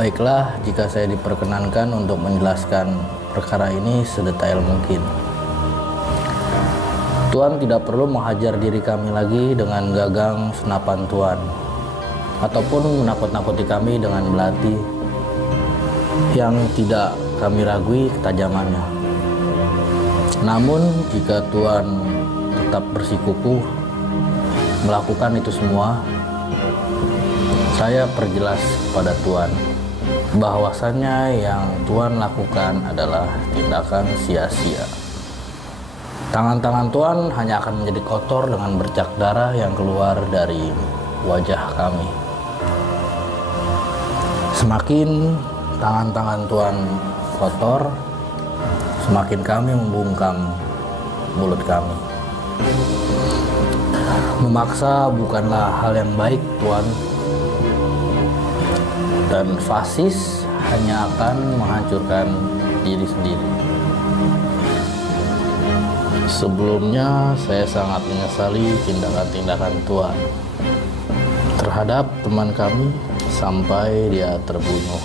Baiklah, jika saya diperkenankan untuk menjelaskan perkara ini sedetail mungkin. Tuan tidak perlu menghajar diri kami lagi dengan gagang senapan Tuan, ataupun menakut-nakuti kami dengan belati yang tidak kami ragui ketajamannya. Namun, jika Tuan tetap bersikukuh melakukan itu semua, saya perjelas kepada Tuan bahwasannya yang Tuan lakukan adalah tindakan sia-sia. Tangan-tangan Tuan hanya akan menjadi kotor dengan bercak darah yang keluar dari wajah kami. Semakin tangan-tangan Tuan kotor, semakin kami membungkam mulut kami. Memaksa bukanlah hal yang baik, Tuan. Dan fasis hanya akan menghancurkan diri sendiri. Sebelumnya, saya sangat menyesali tindakan-tindakan Tuan terhadap teman kami sampai dia terbunuh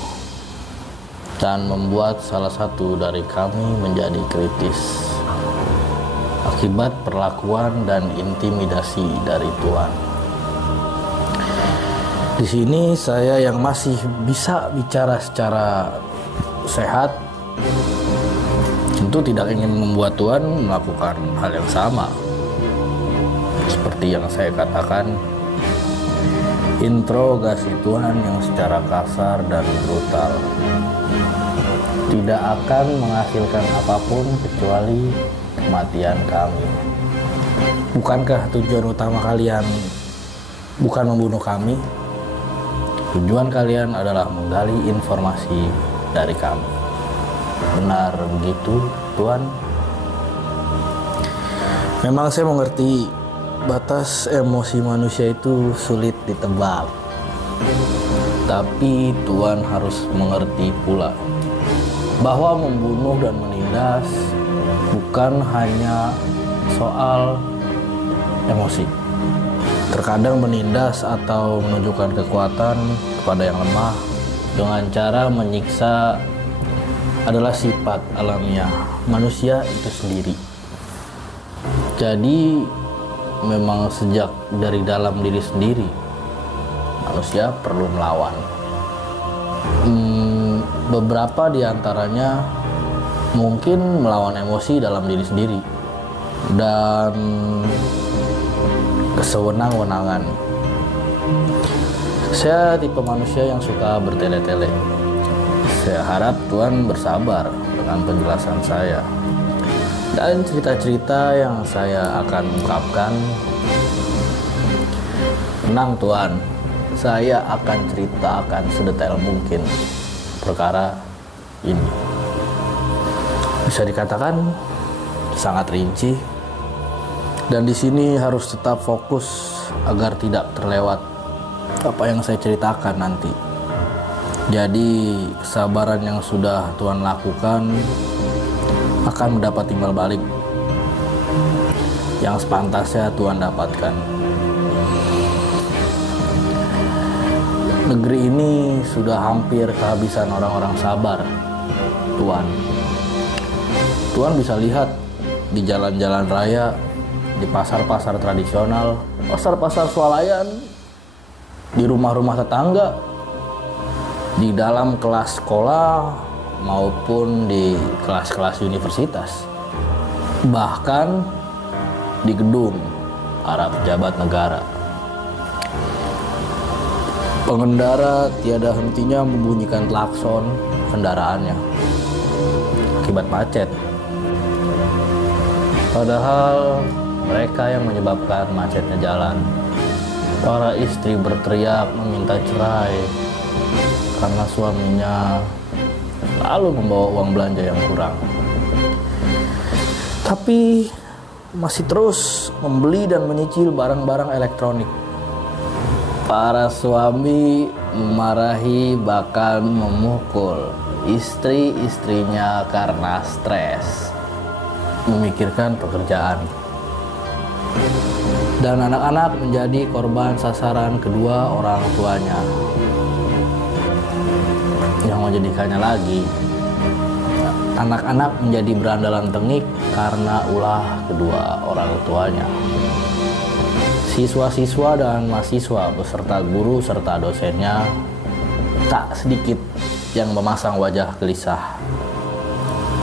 dan membuat salah satu dari kami menjadi kritis akibat perlakuan dan intimidasi dari Tuan. Di sini saya yang masih bisa bicara secara sehat tentu tidak ingin membuat Tuan melakukan hal yang sama. Seperti yang saya katakan, interogasi Tuan yang secara kasar dan brutal tidak akan menghasilkan apapun kecuali kematian kami. Bukankah tujuan utama kalian bukan membunuh kami? Tujuan kalian adalah menggali informasi dari kami. Benar begitu, Tuan? Memang saya mengerti batas emosi manusia itu sulit ditebak. Tapi Tuan harus mengerti pula bahwa membunuh dan menindas bukan hanya soal emosi. Terkadang menindas atau menunjukkan kekuatan kepada yang lemah dengan cara menyiksa adalah sifat alamiah manusia itu sendiri. Jadi memang sejak dari dalam diri sendiri manusia perlu melawan. Beberapa di antaranya mungkin melawan emosi dalam diri sendiri dan kesewenang-wenangan. Saya tipe manusia yang suka bertele-tele. Saya harap Tuan bersabar dengan penjelasan saya dan cerita-cerita yang saya akan ungkapkan. Tenang Tuan, saya akan ceritakan sedetail mungkin perkara ini. Bisa dikatakan sangat rinci. Dan di sini harus tetap fokus agar tidak terlewat apa yang saya ceritakan nanti. Jadi kesabaran yang sudah Tuan lakukan akan mendapat timbal balik yang sepantasnya Tuan dapatkan. Negeri ini sudah hampir kehabisan orang-orang sabar, Tuan. Tuan bisa lihat di jalan-jalan raya, di pasar-pasar tradisional, pasar-pasar swalayan, di rumah-rumah tetangga, di dalam kelas sekolah maupun di kelas-kelas universitas, bahkan di gedung para pejabat negara. Pengendara tiada hentinya membunyikan klakson kendaraannya akibat macet. Padahal mereka yang menyebabkan macetnya jalan. Para istri berteriak meminta cerai karena suaminya selalu membawa uang belanja yang kurang. Tapi masih terus membeli dan menyicil barang-barang elektronik. Para suami memarahi bahkan memukul istri-istrinya karena stres memikirkan pekerjaan. Dan anak-anak menjadi korban sasaran kedua orang tuanya. menyedihkannya lagi, anak-anak menjadi berandalan tengik karena ulah kedua orang tuanya. Siswa-siswa dan mahasiswa beserta guru serta dosennya tak sedikit yang memasang wajah gelisah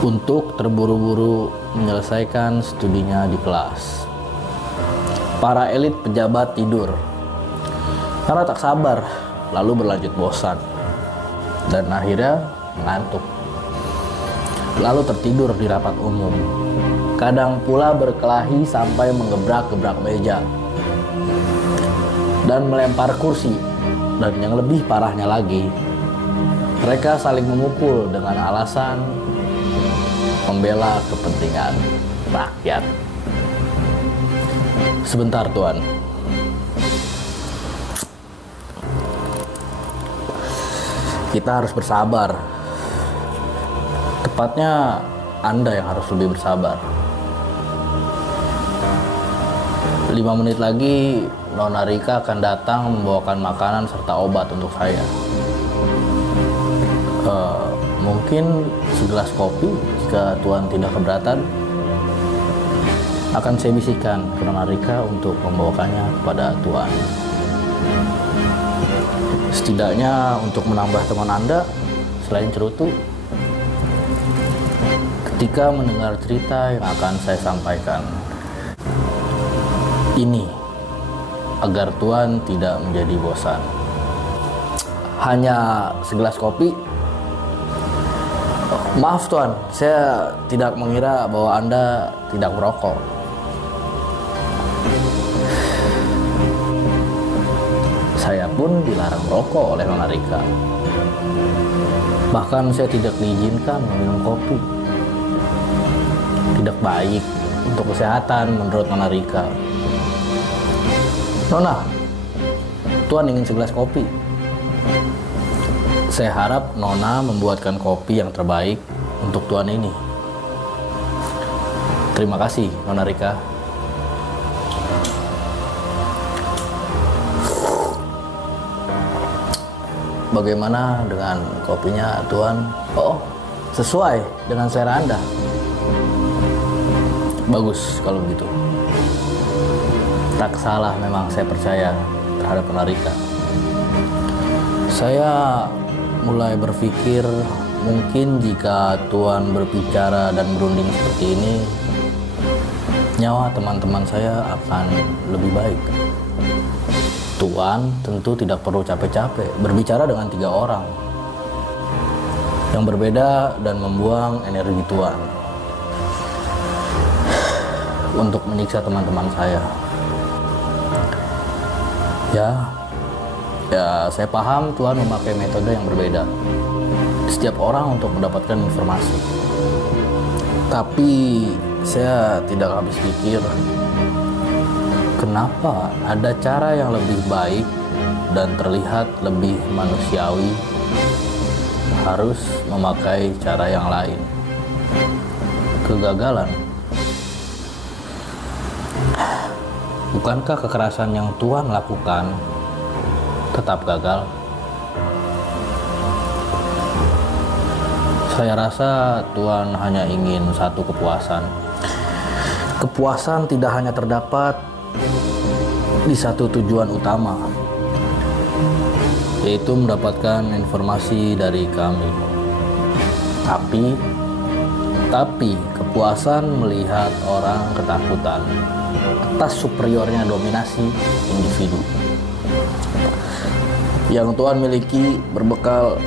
untuk terburu-buru menyelesaikan studinya di kelas. Para elit pejabat tidur karena tak sabar, lalu berlanjut bosan dan akhirnya mengantuk, lalu tertidur di rapat umum. Kadang pula berkelahi sampai menggebrak-gebrak meja dan melempar kursi, dan yang lebih parahnya lagi, mereka saling memukul dengan alasan membela kepentingan rakyat. Sebentar Tuan, kita harus bersabar. Tepatnya Anda yang harus lebih bersabar. 5 menit lagi Nona Rika akan datang membawakan makanan serta obat untuk saya. Mungkin segelas kopi jika Tuan tidak keberatan. Akan saya bisikan ke Nona Rika untuk membawakannya kepada Tuan. Setidaknya untuk menambah teman Anda selain cerutu, ketika mendengar cerita yang akan saya sampaikan ini, agar Tuan tidak menjadi bosan. Hanya segelas kopi. Maaf Tuan, saya tidak mengira bahwa Anda tidak merokok. Saya pun dilarang merokok oleh Nona Rika. Bahkan saya tidak diizinkan meminum kopi. Tidak baik untuk kesehatan menurut Nona Rika. Nona, Tuan ingin segelas kopi. Saya harap Nona membuatkan kopi yang terbaik untuk Tuan ini. Terima kasih, Nona Rika. Bagaimana dengan kopinya, Tuan? Oh, sesuai dengan selera Anda. Bagus kalau begitu. Tak salah memang saya percaya terhadap Nona Rika. Saya mulai berpikir mungkin jika Tuan berbicara dan berunding seperti ini, nyawa teman-teman saya akan lebih baik. Tuan tentu tidak perlu capek-capek berbicara dengan 3 orang yang berbeda dan membuang energi Tuan untuk menyiksa teman-teman saya. Ya, saya paham Tuan memakai metode yang berbeda setiap orang untuk mendapatkan informasi. Tapi saya tidak habis pikir, kenapa ada cara yang lebih baik dan terlihat lebih manusiawi harus memakai cara yang lain? Kegagalan. Bukankah kekerasan yang Tuan lakukan tetap gagal? Saya rasa Tuan hanya ingin satu kepuasan. Kepuasan tidak hanya terdapat di satu tujuan utama, yaitu mendapatkan informasi dari kami. Tapi kepuasan melihat orang ketakutan atas superiornya dominasi individu yang Tuan miliki berbekal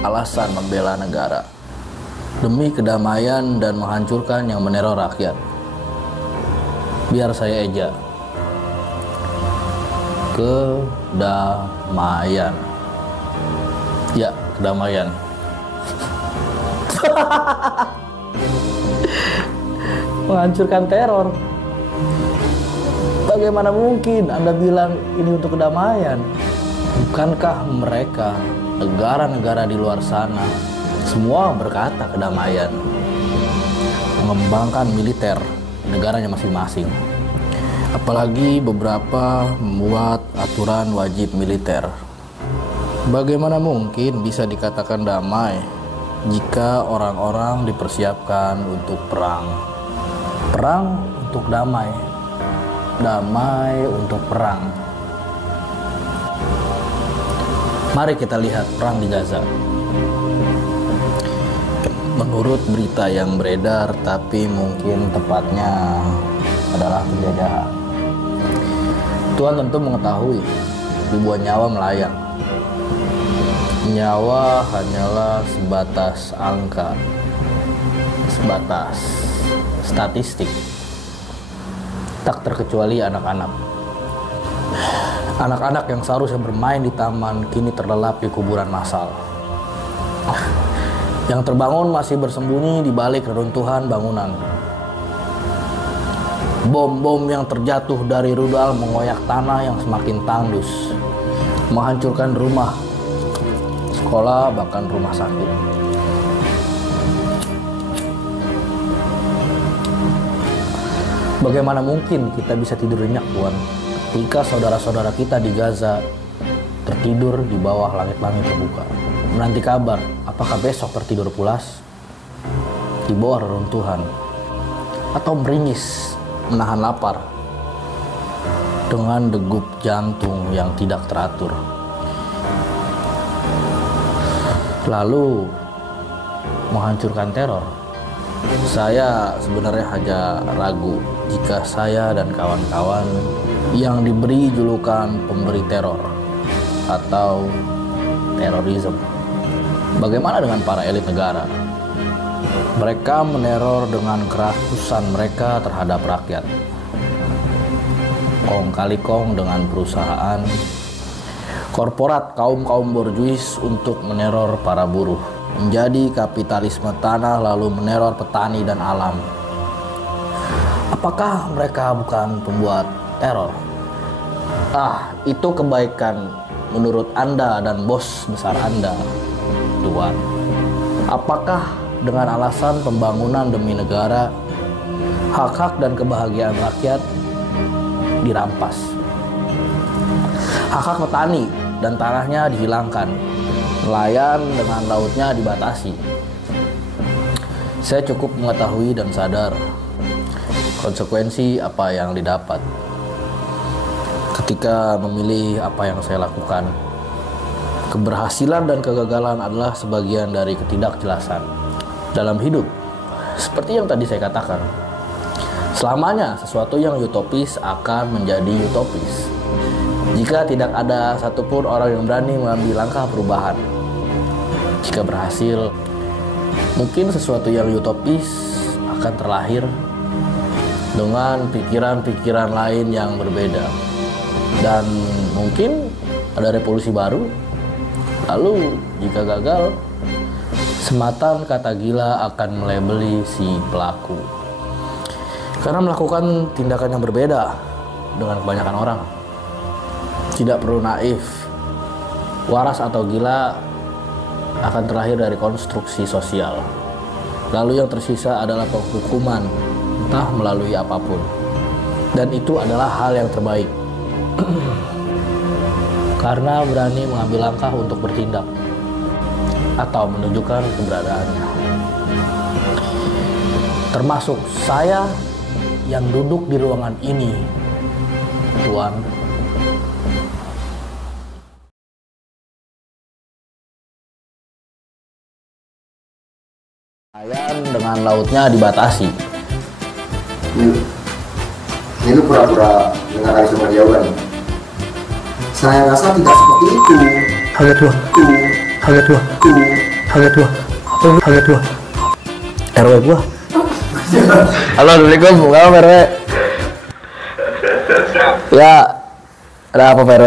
alasan membela negara demi kedamaian dan menghancurkan yang meneror rakyat. Biar saya eja. Kedamaian. Ya, kedamaian. Menghancurkan teror. Bagaimana mungkin Anda bilang ini untuk kedamaian? Bukankah mereka, negara-negara di luar sana, semua berkata kedamaian, mengembangkan militer negaranya masing-masing. Apalagi beberapa membuat aturan wajib militer Bagaimana mungkin bisa dikatakan damai jika orang-orang dipersiapkan untuk perang? Perang untuk damai, damai untuk perang. Mari kita lihat perang di Gaza. Menurut berita yang beredar, tapi mungkin tepatnya adalah penjajahan. Tuhan tentu mengetahui ribuan nyawa melayang. Nyawa hanyalah sebatas angka, sebatas statistik. Tak terkecuali anak-anak. Anak-anak yang seharusnya bermain di taman kini terlelap di kuburan massal. Yang terbangun masih bersembunyi di balik reruntuhan bangunan. Bom-bom yang terjatuh dari rudal mengoyak tanah yang semakin tandus, menghancurkan rumah, sekolah, bahkan rumah sakit. Bagaimana mungkin kita bisa tidur nyenyak, Tuhan, ketika saudara-saudara kita di Gaza tertidur di bawah langit-langit terbuka, menanti kabar apakah besok tertidur pulas di bawah reruntuhan, atau meringis menahan lapar dengan degup jantung yang tidak teratur. Lalu menghancurkan teror. Saya sebenarnya hanya ragu jika saya dan kawan-kawan yang diberi julukan pemberi teror atau terorisme. Bagaimana dengan para elit negara? Mereka meneror dengan kerakusan mereka terhadap rakyat. Kong kali kong dengan perusahaan korporat kaum-kaum borjuis untuk meneror para buruh. Menjadi kapitalisme tanah lalu meneror petani dan alam. Apakah mereka bukan pembuat teror? Itu kebaikan menurut Anda dan bos besar Anda, Tuan. Apakah dengan alasan pembangunan demi negara, hak-hak dan kebahagiaan rakyat dirampas? Hak-hak petani dan tanahnya dihilangkan, nelayan dengan lautnya dibatasi. Saya cukup mengetahui dan sadar konsekuensi apa yang didapat ketika memilih apa yang saya lakukan. Keberhasilan dan kegagalan adalah sebagian dari ketidakjelasan dalam hidup. Seperti yang tadi saya katakan, selamanya sesuatu yang utopis akan menjadi utopis jika tidak ada satupun orang yang berani mengambil langkah perubahan. Jika berhasil, mungkin sesuatu yang utopis akan terlahir dengan pikiran-pikiran lain yang berbeda. Dan mungkin ada revolusi baru. Lalu jika gagal, sematan kata gila akan melabeli si pelaku. Karena melakukan tindakan yang berbeda dengan kebanyakan orang. Tidak perlu naif. Waras atau gila akan terlahir dari konstruksi sosial. Lalu yang tersisa adalah penghukuman, entah melalui apapun. Dan itu adalah hal yang terbaik. Karena berani mengambil langkah untuk bertindak atau menunjukkan keberadaannya. Termasuk saya yang duduk di ruangan ini, Tuan. Nelayan dengan lautnya dibatasi. Ini pura-pura dengarkan semua jawaban. Saya rasa tidak seperti itu. Harga tua. RW gua. Halo, assalamualaikum. Apa RW? Ya, ada apa RW?